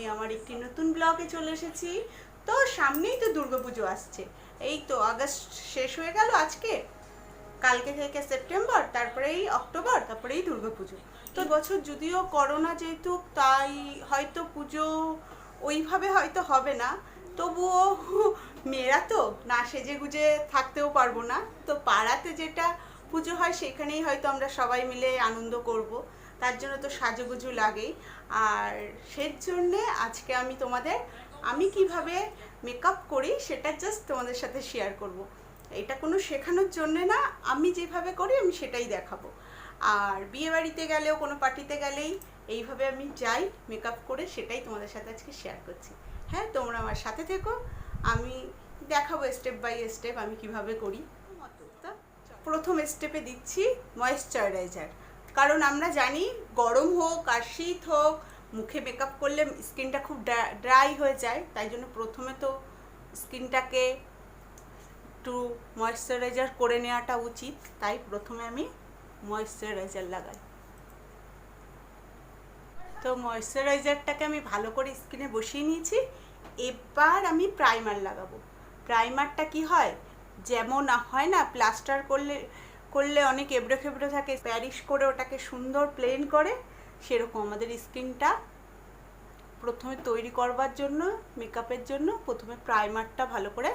আমি আমার একটি নতুন ব্লগে চলে এসেছি। তো সামনেই তো দুর্গাপুজো আসছে, এই তো আগস্ট শেষ হয়ে গেল আজকে, কালকে থেকে সেপ্টেম্বর, তারপরেই অক্টোবর, তারপরেই দুর্গাপুজো। তো বছর যদিও করোনা যেহেতু, তাই হয়তো পুজো ওইভাবে হয়তো হবে না, তবুও মেয়েরা তো না সেজে গুজে থাকতেও পারবো না। তো পাড়াতে যেটা পুজো হয় সেখানেই হয়তো আমরা সবাই মিলে আনন্দ করব, তার জন্য তো সাজুগুজু লাগেই। আর সেই জন্যে আজকে আমি কিভাবে মেকআপ করি সেটা জাস্ট তোমাদের সাথে শেয়ার করব। এটা কোনো শেখানোর জন্যে না, আমি যেভাবে করি আমি সেটাই দেখাবো। আর বিয়ে বাড়িতে গেলেও কোনো পার্টিতে গেলেই এইভাবে আমি যাই মেকআপ করে, সেটাই তোমাদের সাথে আজকে শেয়ার করছি। হ্যাঁ, তোমরা আমার সাথে থেকো, আমি দেখাবো স্টেপ বাই স্টেপ আমি কিভাবে করি। প্রথম স্টেপে দিচ্ছি ময়েশ্চারাইজার, কারণ আমরা জানি গরম হোক আর শীত হোক, মুখে মেকআপ করলে স্কিনটা খুব ড্রাই হয়ে যায়, তাই জন্য প্রথমে তো স্কিনটাকে একটু ময়েশ্চারাইজার করে নেওয়াটা উচিত। তাই প্রথমে আমি ময়েশ্চারাইজার লাগাই। তো ময়েশ্চারাইজারটাকে আমি ভালো করে স্কিনে বসিয়ে নিয়েছি। এবার আমি প্রাইমার লাগাবো। প্রাইমারটা কি হয়, যেমন হয় না প্লাস্টার করলে অনেক এবড়ো খেবড়ো থাকে, প্যারিশ করে ওটাকে সুন্দর প্লেন করে, সেরকম আমাদের স্কিনটা প্রথমে তৈরি করবার জন্য, মেকআপের জন্য প্রথমে প্রাইমারটা ভালো করে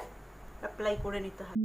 অ্যাপ্লাই করে নিতে হয়।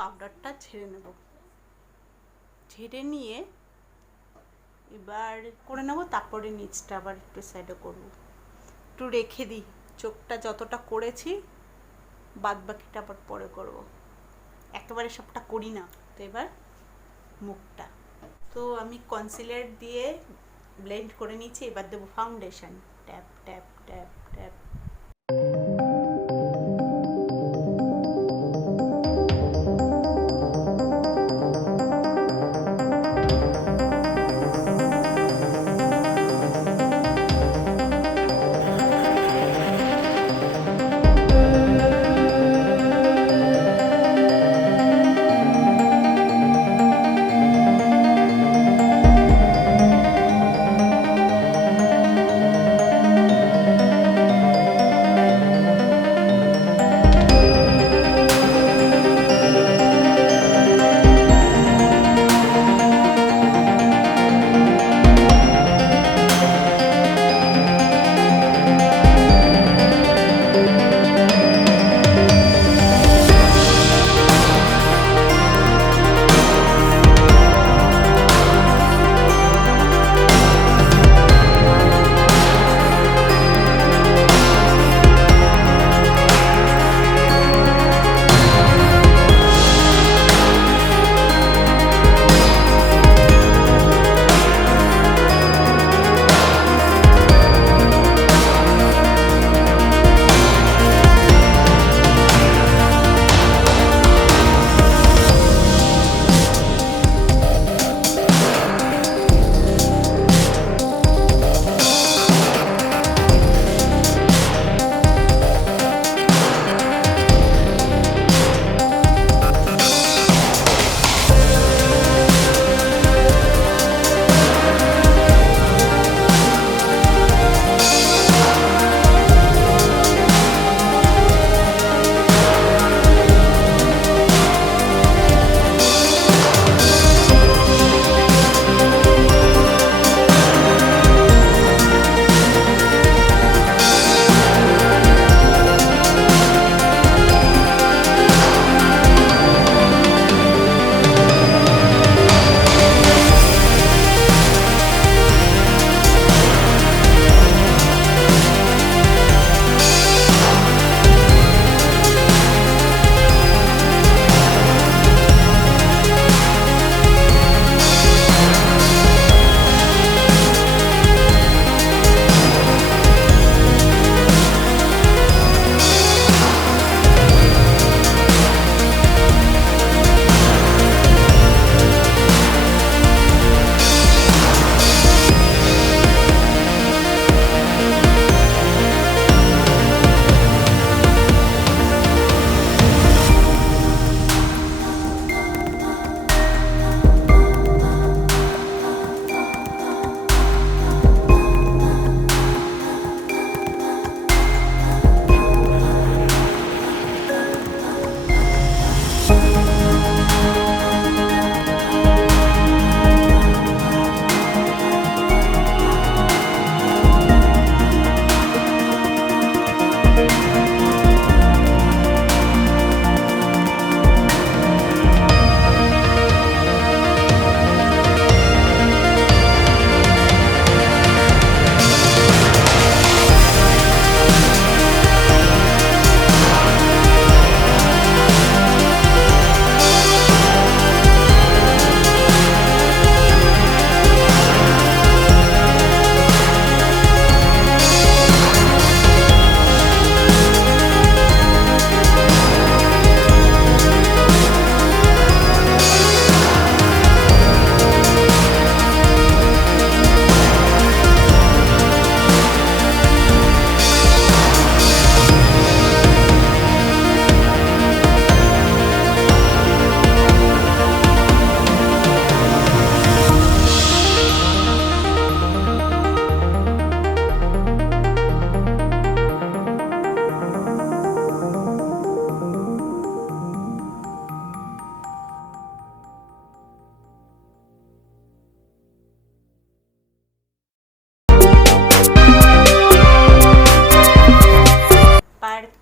পাউডারটা ঝেড়ে নেব। ঝেড়ে নিয়ে এবার করে নেব, তারপরে নিচটা আবার একটু সাইডে করব। একটু রেখে দিই, চোখটা যতটা করেছি বাদ বাকিটা আবার পরে করব, একেবারে সবটা করি না। তো এবার মুখটা তো আমি কনসিলার দিয়ে ব্লেন্ড করে নিয়েছি। এবার দেবো foundation, tap tap tap tap.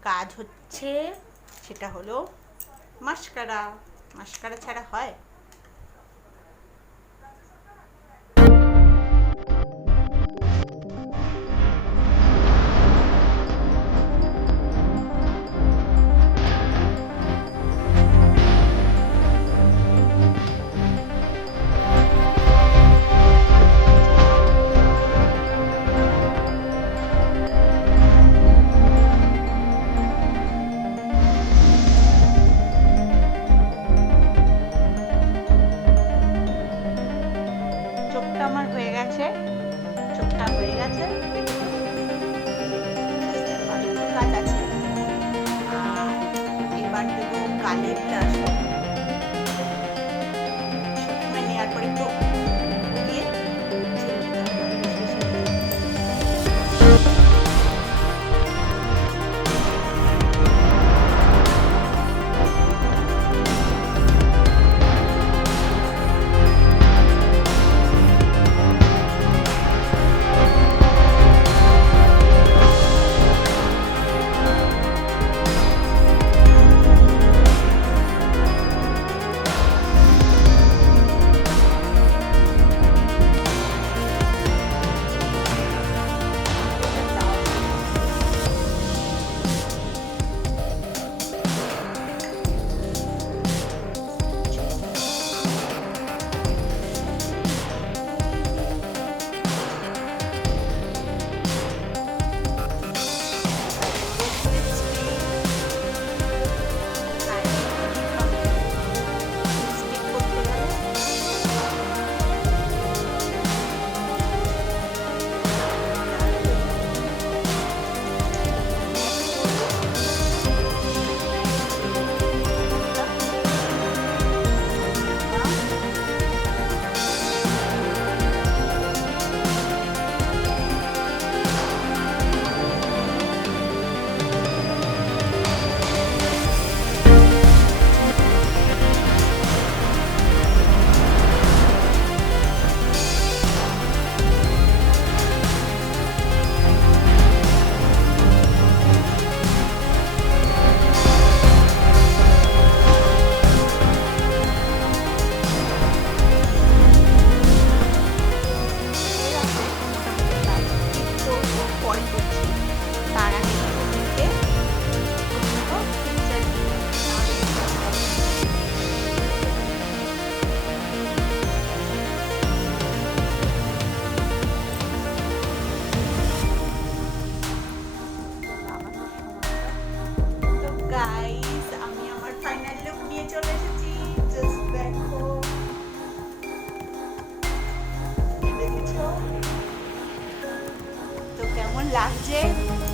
কাজ হচ্ছে সেটা হলো মাস্কারা। মাস্কারা ছাড়া হয়? চোখটা আমার হয়ে গেছে, চোখটা হয়ে গেছে, আর একটু কাজ আছে। আর এবার দেবো গালে ব্লাশ, নেওয়ার পরে একটু দিয়ে ছেড়ে দিতে হবে। গাইস, আমি আমার ফাইনাল লুক নিয়ে চলে এসেছি। জাস্ট দেখো, দেখেছো তো কেমন লাগছে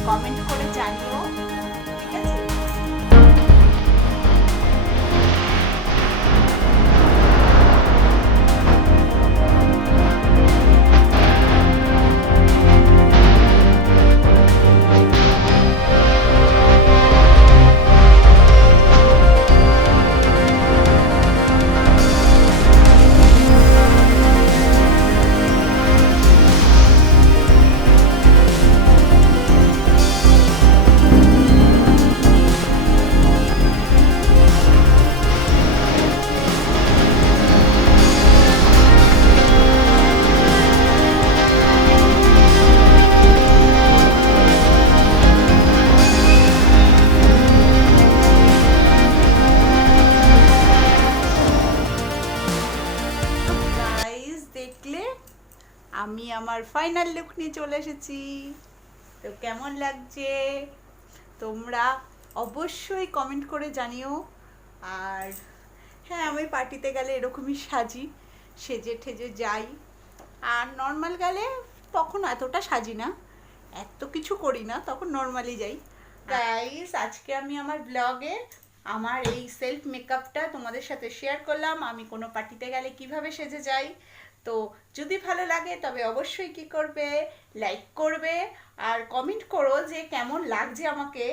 কমেন্ট করে জানিও, ঠিক আছে? আমি আমার ফাইনাল লুক নিয়ে চলে এসেছি। তো কেমন লাগছে তোমরা অবশ্যই কমেন্ট করে জানিও। আর হ্যাঁ, আমি পার্টিতে গেলে এরকমই সাজি, সেজে ঠেজে যাই। আর নর্মাল গেলে তখন এতটা সাজি না, এত কিছু করি না, তখন নর্মালি যাই। গাইস, আজকে আমি আমার ব্লগে আমার এই সেলফ মেকআপটা তোমাদের সাথে শেয়ার করলাম। আমি কোনো পার্টিতে গেলে কিভাবে সেজে যাই। তো যদি ভালো লাগে তবে অবশ্যই কি করবে, লাইক করবে আর কমেন্ট করো যে কেমন লাগছে আমাকে।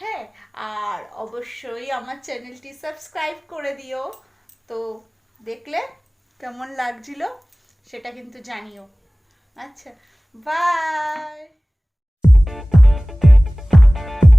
হ্যাঁ, আর অবশ্যই আমার চ্যানেলটি সাবস্ক্রাইব করে দিও। তো দেখলে কেমন লাগছিল সেটা কিন্তু জানিও। আচ্ছা, বাই।